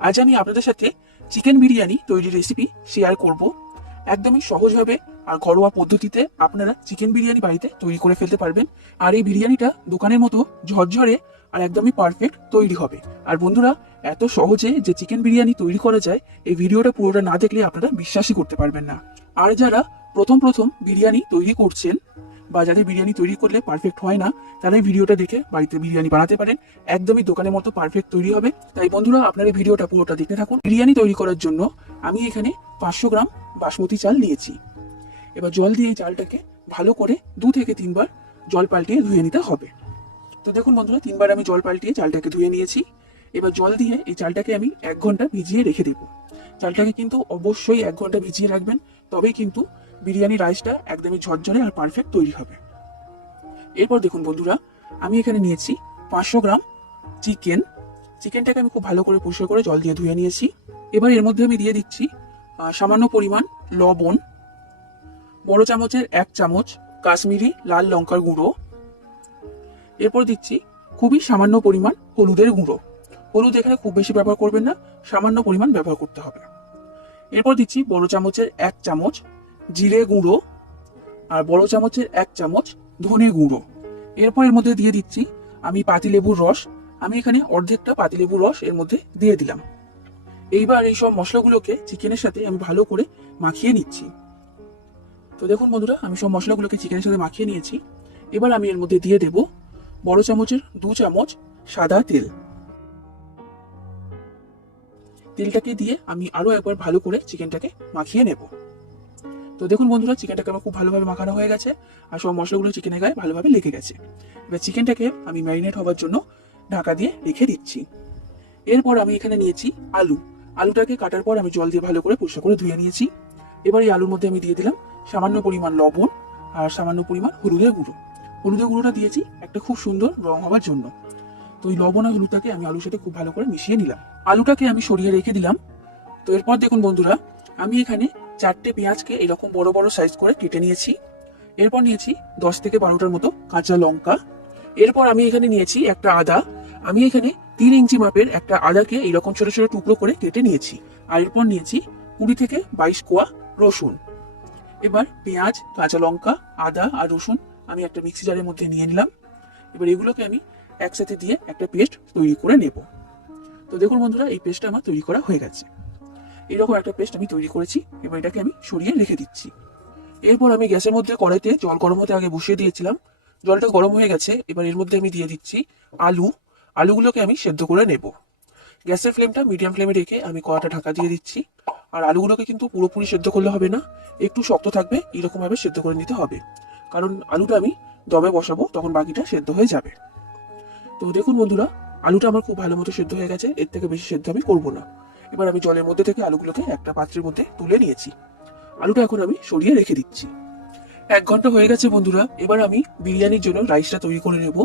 আজ আমি আপনাদের সাথে চিকেন বিরিয়ানি তৈরির রেসিপি শেয়ার করব। একদমই সহজভাবে আর ঘরোয়া পদ্ধতিতে আপনারা চিকেন বিরিয়ানি বাড়িতে তৈরি করে ফেলতে পারবেন। আর এই বিরিয়ানিটা দোকানের মতো ঝরঝরে আর একদমই পারফেক্ট তৈরি হবে। আর বন্ধুরা, এত সহজে যে চিকেন বিরিয়ানি তৈরি করা যায়, এই ভিডিওটা পুরোটা না দেখলে আপনারা বিশ্বাসই করতে পারবেন না। আর যারা প্রথম প্রথম বিরিয়ানি তৈরি করছেন বা যাদের বিরিয়ানি তৈরি করলে পারফেক্ট হয় না, তারা এই ভিডিওটা দেখে বাড়িতে বিরিয়ানি বানাতে পারেন। একদমই দোকানের মতো পারফেক্ট তৈরি হবে। তাই বন্ধুরা, আপনারা এই ভিডিওটা পুরোটা দেখতে থাকুন। বিরিয়ানি তৈরি করার জন্য আমি এখানে 500 গ্রাম বাসমতি চাল নিয়েছি। এবার জল দিয়ে এই চালটাকে ভালো করে 2 থেকে 3 বার জল পাল্টিয়ে ধুয়ে নিতে হবে। তো দেখুন বন্ধুরা, 3 বার আমি জল পাল্টিয়ে চালটাকে ধুয়ে নিয়েছি। এবার জল দিয়ে এই চালটাকে আমি 1 ঘন্টা ভিজিয়ে রেখে দেবো। চালটাকে কিন্তু অবশ্যই 1 ঘন্টা ভিজিয়ে রাখবেন, তবেই কিন্তু বিরিয়ানি রাইসটা একদমই ঝরঝরে আর পারফেক্ট তৈরি হবে। এরপর দেখুন বন্ধুরা, আমি এখানে নিয়েছি 500 গ্রাম চিকেন। চিকেনটাকে আমি খুব ভালো করে পরিষ্কার করে জল দিয়ে ধুয়ে নিয়েছি। এবার এর মধ্যে আমি দিয়ে দিচ্ছি সামান্য পরিমাণ লবণ, বড় চামচের 1 চামচ কাশ্মীরি লাল লঙ্কার গুঁড়ো। এরপর দিচ্ছি খুবই সামান্য পরিমাণ হলুদের গুঁড়ো। হলুদ এখানে খুব বেশি ব্যবহার করবেন না, সামান্য পরিমাণ ব্যবহার করতে হবে। এরপর দিচ্ছি বড় চামচের 1 চামচ জিরে গুঁড়ো আর বড় চামচের 1 চামচ ধনে গুঁড়ো। এরপর এর মধ্যে দিয়ে দিচ্ছি আমি পাতিলেবুর রস। আমি এখানে অর্ধেকটা পাতিলেবুর রস এর মধ্যে দিয়ে দিলাম। এইবার এই সব মশলাগুলোকে চিকেনের সাথে আমি ভালো করে মাখিয়ে নিচ্ছি। তো দেখুন বন্ধুরা, আমি সব মশলাগুলোকে চিকেনের সাথে মাখিয়ে নিয়েছি। এবার আমি এর মধ্যে দিয়ে দেব বড় চামচের 2 চামচ সাদা তেল। তেলটাকে দিয়ে আমি আরো একবার ভালো করে চিকেনটাকে মাখিয়ে নেব। তো দেখুন বন্ধুরা, চিকেনটাকে আমার খুব ভালোভাবে মাখানো হয়ে গেছে আর সব মশলাগুলো চিকেনের গায়ে ভালোভাবে লেগে গেছে। এবার চিকেনটাকে আমি ম্যারিনেট হওয়ার জন্য ঢাকা দিয়ে রেখে দিচ্ছি। এরপর আমি এখানে নিয়েছি আলু। আলুটাকে কাটার পর আমি জল দিয়ে ভালো করে পরিষ্কার করে ধুয়ে নিয়েছি। এবার এই আলুর মধ্যে আমি দিয়ে দিলাম সামান্য পরিমাণ লবণ আর সামান্য পরিমাণ হলুদের গুঁড়ো। হলুদের গুঁড়োটা দিয়েছি একটা খুব সুন্দর রং হওয়ার জন্য। তো এই লবণ আর হলুদটাকে আমি আলুর সাথে খুব ভালো করে মিশিয়ে নিলাম। আলুটাকে আমি সরিয়ে রেখে দিলাম। তো এরপর দেখুন বন্ধুরা, আমি এখানে 4টে পেঁয়াজকে এরকম বড় বড় সাইজ করে কেটে নিয়েছি। এরপর নিয়েছি 10 থেকে 12টার মতো কাঁচা লঙ্কা। এরপর আমি এখানে নিয়েছি একটা আদা। আমি এখানে 3 ইঞ্চি মাপের একটা আদাকে এইরকম ছোট ছোট টুকরো করে কেটে নিয়েছি। আর এরপর নিয়েছি 20 থেকে 22 কোয়া রসুন। এবার পেঁয়াজ, কাঁচা লঙ্কা, আদা আর রসুন আমি একটা মিক্সি জারের মধ্যে নিয়ে নিলাম। এবার এগুলোকে আমি একসাথে দিয়ে একটা পেস্ট তৈরি করে নেব। তো দেখুন বন্ধুরা, এই পেস্টটা আমার তৈরি করা হয়ে গেছে। এরকম একটা পেস্ট আমি তৈরি করেছি। এবার এটাকে আমি সরিয়ে রেখে দিচ্ছি। এরপর আমি গ্যাসের মধ্যে কড়াইতে জল গরম হতে আগে বসিয়ে দিয়েছিলাম। জলটা গরম হয়ে গেছে। এবার এর মধ্যে আমি দিয়ে দিচ্ছি আলুগুলোকে আমি সেদ্ধ করে নেব। গ্যাসের ফ্লেমটা মিডিয়াম ফ্লেমে রেখে আমি কড়াটা ঢাকা দিয়ে দিচ্ছি। আর আলুগুলোকে কিন্তু পুরোপুরি সেদ্ধ করলে হবে না, একটু শক্ত থাকবে, এরকম ভাবে সেদ্ধ করে নিতে হবে। কারণ আলুটা আমি দমে বসাবো, তখন বাকিটা সেদ্ধ হয়ে যাবে। তো দেখুন বন্ধুরা, আলুটা আমার খুব ভালো মতো সেদ্ধ হয়ে গেছে। এর থেকে বেশি সেদ্ধ আমি করবো না। এবার আমি জলের মধ্যে থেকে আলুগুলোকে একটা পাত্রের মধ্যে তুলে নিয়েছি। আলুটা এখন আমি সরিয়ে রেখে দিচ্ছি। 1 ঘন্টা হয়ে গেছে বন্ধুরা। এবার আমি বিরিয়ানির জন্য রাইসটা তৈরি করে নেব।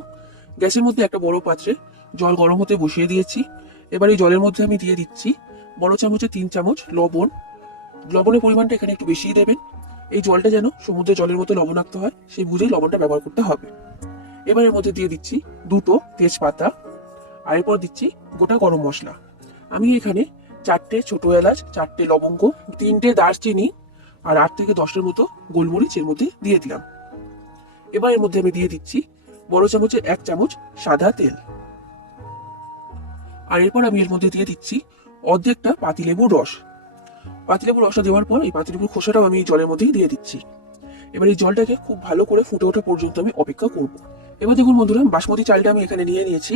গ্যাসের মধ্যে একটা বড় পাত্রে জল গরম হতে বসিয়ে দিয়েছি। এবার এই জলের মধ্যে আমি দিয়ে দিচ্ছি বড় চামচে 3 চামচ লবণ। লবণের পরিমাণটা এখানে একটু বেশিই দেবেন। এই জলটা যেন সমুদ্রের জলের মতো লবণাক্ত হয়, সেই বুঝেই লবণটা ব্যবহার করতে হবে। এবার এর মধ্যে দিয়ে দিচ্ছি 2টো তেজপাতা। আর এরপর দিচ্ছি গোটা গরম মশলা। আমি এখানে 4টে ছোট এলাচ, 4টে লবঙ্গ, 3টে দারচিনি আর 8 থেকে 10টার মতো গোলমরিচ এর মধ্যে দিয়ে দিলাম। এবার এর মধ্যে আমি দিয়ে দিচ্ছি বড় চামচের 1 চামচ সাদা তেল। আর এরপর আমি এর মধ্যে দিয়ে দিচ্ছি অর্ধেকটা পাতিলেবুর রস। পাতিলেবুর রসটা দেওয়ার পর এই পাতিলেবুর খোসাটাও আমি এই জলের মধ্যেই দিয়ে দিচ্ছি। এবার এই জলটাকে খুব ভালো করে ফুটে ওঠা পর্যন্ত আমি অপেক্ষা করব। এবার দেখুন বন্ধুরা, বাসমতি চালটা আমি এখানে নিয়ে নিয়েছি।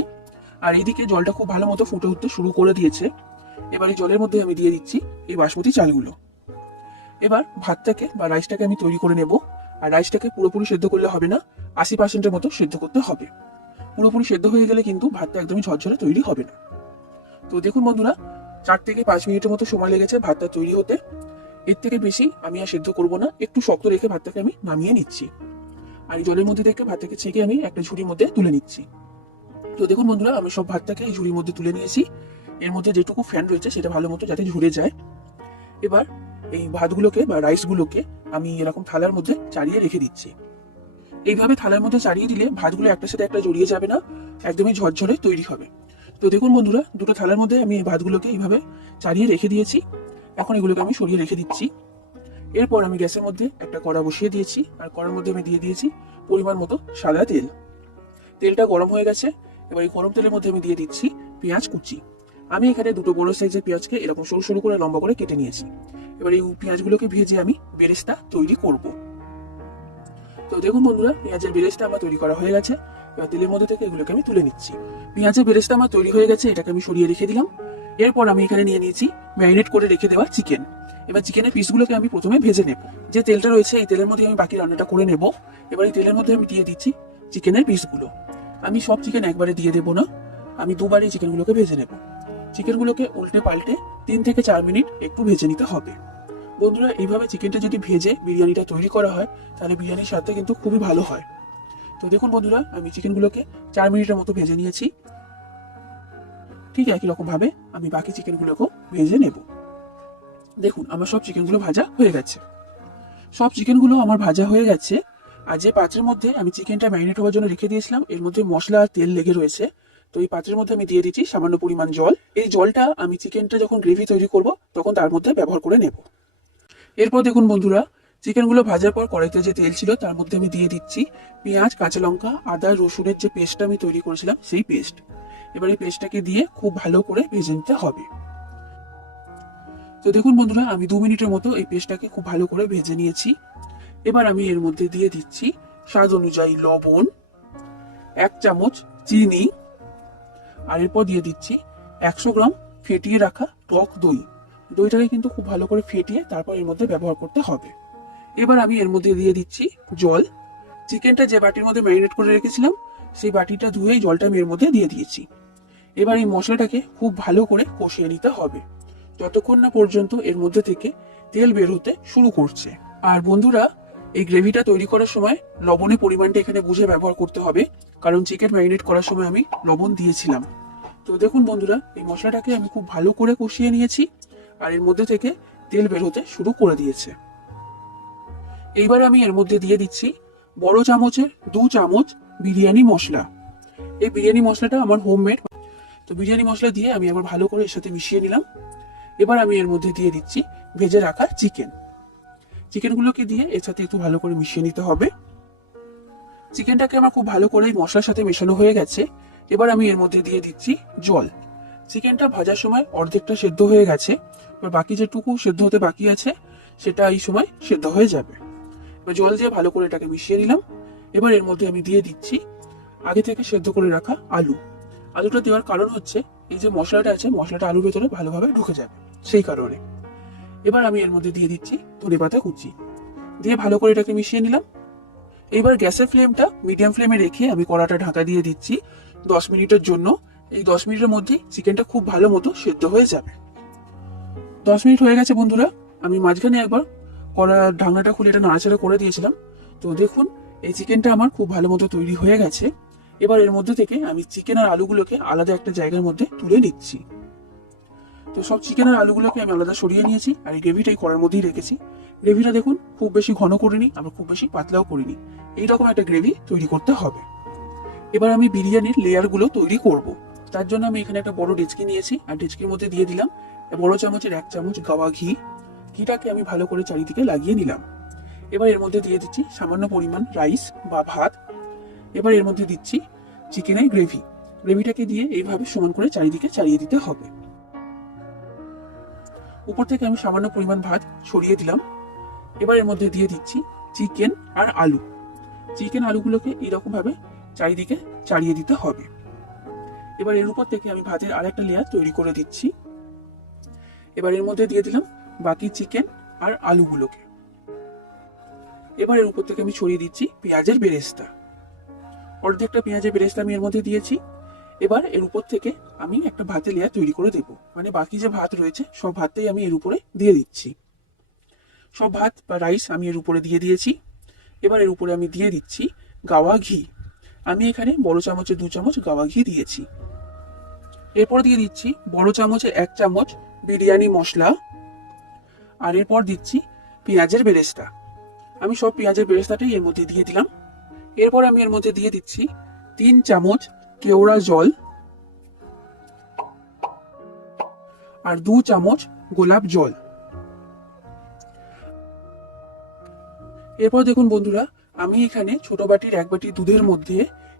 আর এইদিকে জলটা খুব ভালো মতো ফুটে উঠতে শুরু করে দিয়েছে। এবার এই জলের মধ্যে আমি দিয়ে দিচ্ছি এই বাসমতি চালগুলো। এবার ভাতটাকে বা রাইসটাকে আমি তৈরি করে নেব। আর রাইসটাকে পুরোপুরি সেদ্ধ করলে হবে না, 80%-এর মতো সেদ্ধ করতে হবে। পুরোপুরি সেদ্ধ হয়ে গেলে কিন্তু ভাতটা একদমই ঝরঝরে তৈরি হবে না। তো দেখুন বন্ধুরা, 4 থেকে 5 মিনিটের মতো সময় লেগেছে ভাতটা তৈরি হতে। এর থেকে বেশি আমি আর সেদ্ধ করব না, একটু শক্ত রেখে ভাতটাকে আমি নামিয়ে নিচ্ছি। আর এই জলের মধ্যে থেকে ভাতটাকে ছেঁকে আমি একটা ঝুড়ির মধ্যে তুলে নিচ্ছি। তো দেখুন বন্ধুরা, আমি সব ভাতটাকে এই ঝুড়ির মধ্যে তুলে নিয়েছি। এর মধ্যে যেটুকু ফ্যান রয়েছে সেটা ভালো মতো যাতে ঝরে যায়। এবার এই ভাতগুলোকে বা রাইসগুলোকে আমি এরকম থালার মধ্যে চাড়িয়ে রেখে দিচ্ছি। এইভাবে থালার মধ্যে চাড়িয়ে দিলে ভাতগুলো একটার সাথে একটা জড়িয়ে যাবে না, একদমই ঝরঝরে তৈরি হবে। তো দেখুন বন্ধুরা, দুটো থালার মধ্যে আমি এই ভাতগুলোকে এইভাবে চাড়িয়ে রেখে দিয়েছি। এখন এগুলোকে আমি সরিয়ে রেখে দিচ্ছি। এরপর আমি গ্যাসের মধ্যে একটা কড়া বসিয়ে দিয়েছি, আর কড়ার মধ্যে আমি দিয়ে দিয়েছি পরিমাণ মতো সাদা তেল। তেলটা গরম হয়ে গেছে। এবার এই গরম তেলের মধ্যে আমি দিয়ে দিচ্ছি পেঁয়াজ কুচি। আমি এখানে দুটো বড় সাইজের পেঁয়াজকে এরকম সরু সরু করে লম্বা করে কেটে নিয়েছি। এবার এই পেঁয়াজগুলোকে ভেজে আমি বেরেস্তা তৈরি করব। তো দেখুন বন্ধুরা, পেঁয়াজের বেরেস্তা আমার তৈরি করা হয়ে গেছে। এবার তেলের মধ্যে থেকে এগুলোকে আমি তুলে নিচ্ছি। পেঁয়াজের বেরেস্তা আমার তৈরি হয়ে গেছে, এটাকে আমি সরিয়ে রেখে দিলাম। এরপর আমি এখানে নিয়ে নিয়েছি ম্যারিনেট করে রেখে দেওয়া চিকেন। এবার চিকেনের পিসগুলোকে আমি প্রথমে ভেজে নেব। যে তেলটা রয়েছে এই তেলের মধ্যে আমি বাকি রান্নাটা করে নেব। এবার এই তেলের মধ্যে আমি দিয়ে দিচ্ছি চিকেনের পিসগুলো। আমি সব চিকেন একবারে দিয়ে দেবো না, আমি দুবারই চিকেনগুলোকে ভেজে নেব। চিকেনগুলোকে উল্টে পাল্টে 3 থেকে 4 মিনিট একটু ভেজে নিতে হবে। বন্ধুরা, এইভাবে চিকেনটা যদি ভেজে বিরিয়ানিটা তৈরি করা হয় তাহলে বিরিয়ানির স্বাদটা কিন্তু খুবই ভালো হয়। তো দেখুন বন্ধুরা, আমি চিকেনগুলোকে 4 মিনিটের মতো ভেজে নিয়েছি। ঠিক একই রকম ভাবে আমি বাকি চিকেনগুলোকেও ভেজে নেব। দেখুন আমার সব চিকেনগুলো ভাজা হয়ে গেছে। সব চিকেনগুলো আমার ভাজা হয়ে গেছে। আর যে পাত্রের মধ্যে আমি চিকেনটা ম্যারিনেট হওয়ার জন্য রেখে দিয়েছিলাম, এর মধ্যে মশলা আর তেল লেগে রয়েছে। তো এই পাত্রের মধ্যে আমি দিয়ে দিচ্ছি সামান্য পরিমাণ জল। এই জলটা আমি চিকেনটা যখন গ্রেভি তৈরি করব তখন তার মধ্যে ব্যবহার করে নেব। এরপর দেখুন বন্ধুরা, চিকেনগুলো ভাজার পর কড়াইতে যে তেল ছিল তার মধ্যে আমি দিয়ে দিচ্ছি পেঁয়াজ, কাঁচা লঙ্কা, আদা, রসুনের যে পেস্টটা আমি তৈরি করেছিলাম সেই পেস্ট। এবার এই পেস্টটাকে দিয়ে খুব ভালো করে ভেজে নিতে হবে। তো দেখুন বন্ধুরা, আমি 2 মিনিটের মতো এই পেস্টটাকে খুব ভালো করে ভেজে নিয়েছি। এবার আমি এর মধ্যে দিয়ে দিচ্ছি স্বাদ অনুযায়ী লবণ, 1 চামচ চিনি, আর এরপর দিয়ে দিচ্ছি 100 গ্রাম ফেটিয়ে রাখা টক দই। দইটাকে কিন্তু খুব ভালো করে ফেটিয়ে তারপর এর মধ্যে ব্যবহার করতে হবে। এবার আমি এর মধ্যে দিয়ে দিচ্ছি জল। চিকেনটা যে বাটির মধ্যে ম্যারিনেট করে রেখেছিলাম সেই বাটিটা ধুয়ে জলটা আমি এর মধ্যে দিয়ে দিয়েছি। এবার এই মশলাটাকে খুব ভালো করে কষিয়ে নিতে হবে যতক্ষণ না পর্যন্ত এর মধ্যে থেকে তেল বের হতে শুরু করছে। আর বন্ধুরা, এই গ্রেভিটা তৈরি করার সময় লবণের পরিমাণটা এখানে বুঝে ব্যবহার করতে হবে, কারণ চিকেন ম্যারিনেট করার সময় আমি লবণ দিয়েছিলাম। তো দেখুন বন্ধুরা, এই মশলাটাকে আমি খুব ভালো করে কষিয়ে নিয়েছি আর এর মধ্যে থেকে তেল বের হতে শুরু করে দিয়েছে। এইবার আমি এর মধ্যে দিয়ে দিচ্ছি বড় চামচের 2 চামচ বিরিয়ানি মশলা। এই বিরিয়ানি মশলাটা আমার হোমমেড। তো বিরিয়ানি মশলা দিয়ে আমি আবার ভালো করে এর সাথে মিশিয়ে নিলাম। এবার আমি এর মধ্যে দিয়ে দিচ্ছি ভেজে রাখা চিকেনগুলোকে দিয়ে এর সাথে একটু ভালো করে মিশিয়ে নিতে হবে। চিকেনটাকে আমার খুব ভালো করে মশলার সাথে মেশানো হয়ে গেছে। এবার আমি এর মধ্যে দিয়ে দিচ্ছি জল। চিকেনটা ভাজার সময় অর্ধেকটা সেদ্ধ হয়ে গেছে, এবার বাকি যেটুকু সেদ্ধ হতে বাকি আছে সেটা এই সময় সেদ্ধ হয়ে যাবে। এবার জল দিয়ে ভালো করে এটাকে মিশিয়ে নিলাম। এবার এর মধ্যে আমি দিয়ে দিচ্ছি আগে থেকে সেদ্ধ করে রাখা আলু। আলুটা দেওয়ার কারণ হচ্ছে এই যে মশলাটা আছে, মশলাটা আলুর ভেতরে ভালোভাবে ঢুকে যাবে, সেই কারণে। এবার আমি এর মধ্যে দিয়ে দিচ্ছি ধনেপাতা কুচি, দিয়ে ভালো করে এটাকে মিশিয়ে নিলাম। এবার গ্যাসের ফ্লেমটা মিডিয়াম ফ্লেমে রেখে আমি কড়াটা ঢাকা দিয়ে দিচ্ছি 10 মিনিটের জন্য। এই 10 মিনিটের মধ্যেই চিকেনটা খুব ভালো মতো সেদ্ধ হয়ে যাবে। 10 মিনিট হয়ে গেছে বন্ধুরা। আমি মাঝখানে একবার কড়ার ঢাকনাটা খুলে এটা নাড়াচাড়া করে দিয়েছিলাম। তো দেখুন, এই চিকেনটা আমার খুব ভালো মতো তৈরি হয়ে গেছে। এবার এর মধ্যে থেকে আমি চিকেন আর আলুগুলোকে আলাদা একটা জায়গার মধ্যে তুলে নিচ্ছি। তো সব চিকেন আর আলুগুলোকে আমি আলাদা সরিয়ে নিয়েছি আর এই গ্রেভিটাই করার মধ্যেই রেখেছি। গ্রেভিটা দেখুন, খুব বেশি ঘন করিনি, আবার খুব বেশি পাতলাও করিনি। এইরকম একটা গ্রেভি তৈরি করতে হবে। এবার আমি বিরিয়ানির লেয়ারগুলো তৈরি করব। তার জন্য আমি এখানে একটা বড় ডেচকি নিয়েছি আর ডেচকির মধ্যে দিয়ে দিলাম বড় চামচের 1 চামচ গাওয়া ঘি। ঘিটাকে আমি ভালো করে চারিদিকে লাগিয়ে নিলাম। এবার এর মধ্যে দিয়ে দিচ্ছি সামান্য পরিমাণ রাইস বা ভাত। এবার এর মধ্যে দিচ্ছি চিকেনের গ্রেভিটাকে দিয়ে এইভাবে সমান করে চারিদিকে চালিয়ে দিতে হবে। উপর থেকে আমি সামান্য পরিমাণ ভাত ছড়িয়ে দিলাম। এবার এর মধ্যে দিয়ে দিচ্ছি চিকেন আর আলু। চিকেন আলুগুলোকে এইরকম ভাবে চারিদিকে চালিয়ে দিতে হবে। এবার এর উপর থেকে আমি ভাতের আরেকটা লেয়ার তৈরি করে দিচ্ছি। এবার এর মধ্যে দিয়ে দিলাম বাকি চিকেন আর আলুগুলোকে। এবার এর উপর থেকে আমি ছড়িয়ে দিচ্ছি পেঁয়াজের বেরেস্তা। অর্ধেকটা পেঁয়াজের বেরেস্তা আমি এর মধ্যে দিয়েছি। এবার এর উপর থেকে আমি একটা ভাতের লেয়ার তৈরি করে দেব, মানে বাকি যে ভাত রয়েছে সব ভাতটাই আমি এর উপরে দিয়ে দিচ্ছি। সব ভাত বা রাইস আমি এর উপরে দিয়ে দিয়েছি। এবার এর উপরে আমি দিয়ে দিচ্ছি গাওয়া ঘি। আমি এখানে বড় চামচে 2 চামচ গাওয়া ঘি দিয়েছি। এরপর দিয়ে দিচ্ছি বড় চামচে 1 চামচ বিরিয়ানি মশলা। আর এরপর দিচ্ছি পেঁয়াজের বেরেস্তা। আমি সব পেঁয়াজের বেরেস্তাটাই এর মধ্যে দিয়ে দিলাম। এরপর আমি এর মধ্যে দিয়ে দিচ্ছি 3 চামচ কেওড়া জল। আর 2 চামচ গোলাপ জল। এরপর দেখুন বন্ধুরা, আমি এখানে ছোট বাটির 1 বাটি দুধের মধ্যে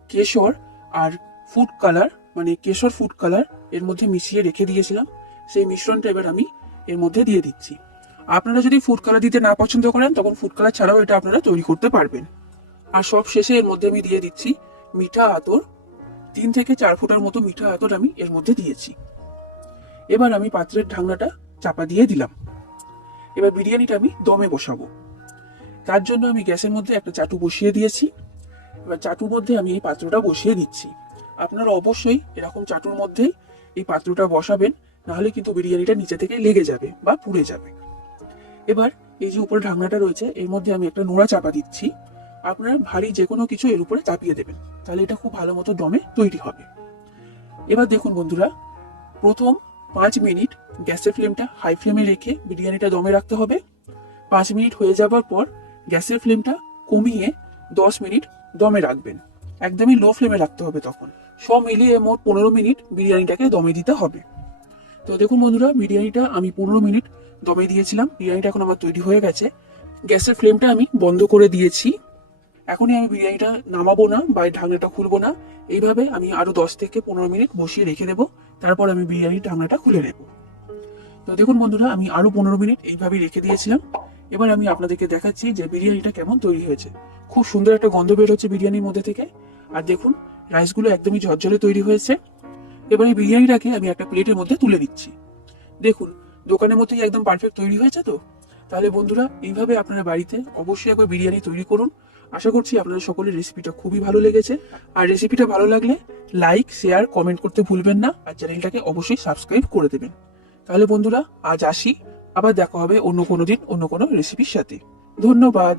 কেশর আর ফুড কালার মানে কেশর ফুড কালার এর মধ্যে মিশিয়ে রেখে দিয়েছিলাম। সেই মিশ্রণটা এবার আমি এর মধ্যে দিয়ে দিচ্ছি। আপনারা যদি ফুড কালার দিতে না পছন্দ করেন তখন ফুড কালার ছাড়াও এটা আপনারা তৈরি করতে পারবেন। আর সব শেষে এর মধ্যে আমি দিয়ে দিচ্ছি মিঠা আতর। 3 থেকে 4 ফোঁটার মতো মিঠা আতর আমি এর মধ্যে দিয়েছি। এবার আমি পাত্রের ঢাকনাটা চাপা দিয়ে দিলাম। এবার বিরিয়ানিটা আমি দমে বসাবো। তার জন্য আমি গ্যাসের মধ্যে একটা চাটু বসিয়ে দিয়েছি। এবার চাটুর মধ্যে আমি এই পাত্রটা বসিয়ে দিচ্ছি। আপনারা অবশ্যই এরকম চাটুর মধ্যেই এই পাত্রটা বসাবেন, নাহলে কিন্তু বিরিয়ানিটা নিচে থেকে লেগে যাবে বা পুড়ে যাবে। এবার এই যে উপরে ঢাকনাটা রয়েছে এর মধ্যে আমি একটা নোড়া চাপা দিচ্ছি। আপনারা ভারী যে কোনো কিছু এর উপরে চাপিয়ে দেবেন, তাহলে এটা খুব ভালো মতো দমে তৈরি হবে। এবার দেখুন বন্ধুরা, প্রথম 5 মিনিট গ্যাসের ফ্লেমটা হাই ফ্লেমে রেখে বিরিয়ানিটা দমে রাখতে হবে। 5 মিনিট হয়ে যাবার পর গ্যাসের ফ্লেমটা কমিয়ে 10 মিনিট দমে রাখবেন। একদমই লো ফ্লেমে রাখতে হবে তখন। সব মিলিয়ে মোট 15 মিনিট বিরিয়ানিটাকে দমে দিতে হবে। তো দেখুন বন্ধুরা, বিরিয়ানিটা আমি 15 মিনিট দমে দিয়েছিলাম। বিরিয়ানিটা এখন আমার তৈরি হয়ে গেছে। গ্যাসের ফ্লেমটা আমি বন্ধ করে দিয়েছি। এখনই আমি বিরিয়ানিটা নামাবো না বা ঢাকনাটা খুলবো না। এইভাবে আমি আরো 10 থেকে 15 মিনিট বসিয়ে রেখে দেবো। তারপর আমি বিরিয়ানির ঢাকনাটা খুলে নেব। তো দেখুন বন্ধুরা, আমি আরো 15 মিনিট এইভাবেই রেখে দিয়েছিলাম। এবার আমি আপনাদেরকে দেখাচ্ছি যে বিরিয়ানিটা কেমন তৈরি হয়েছে। খুব সুন্দর একটা গন্ধ বের হচ্ছে বিরিয়ানির মধ্যে থেকে। আর দেখুন রাইসগুলো একদমই ঝরঝরে তৈরি হয়েছে। এবার এই বিরিয়ানিটাকে আমি একটা প্লেটের মধ্যে তুলে দিচ্ছি। দেখুন দোকানের মতোই একদম পারফেক্ট তৈরি হয়েছে। তো তাহলে বন্ধুরা, এইভাবে আপনারা বাড়িতে অবশ্যই একবার বিরিয়ানি তৈরি করুন। আশা করছি আপনাদের সকলের রেসিপিটা খুবই ভালো লেগেছে। আর রেসিপিটা ভালো লাগলে লাইক, শেয়ার, কমেন্ট করতে ভুলবেন না। আর চ্যানেলটাকে অবশ্যই সাবস্ক্রাইব করে দেবেন। তাহলে বন্ধুরা, আজ আসি। আবার দেখা হবে অন্য কোনো দিন অন্য কোনো রেসিপির সাথে। ধন্যবাদ।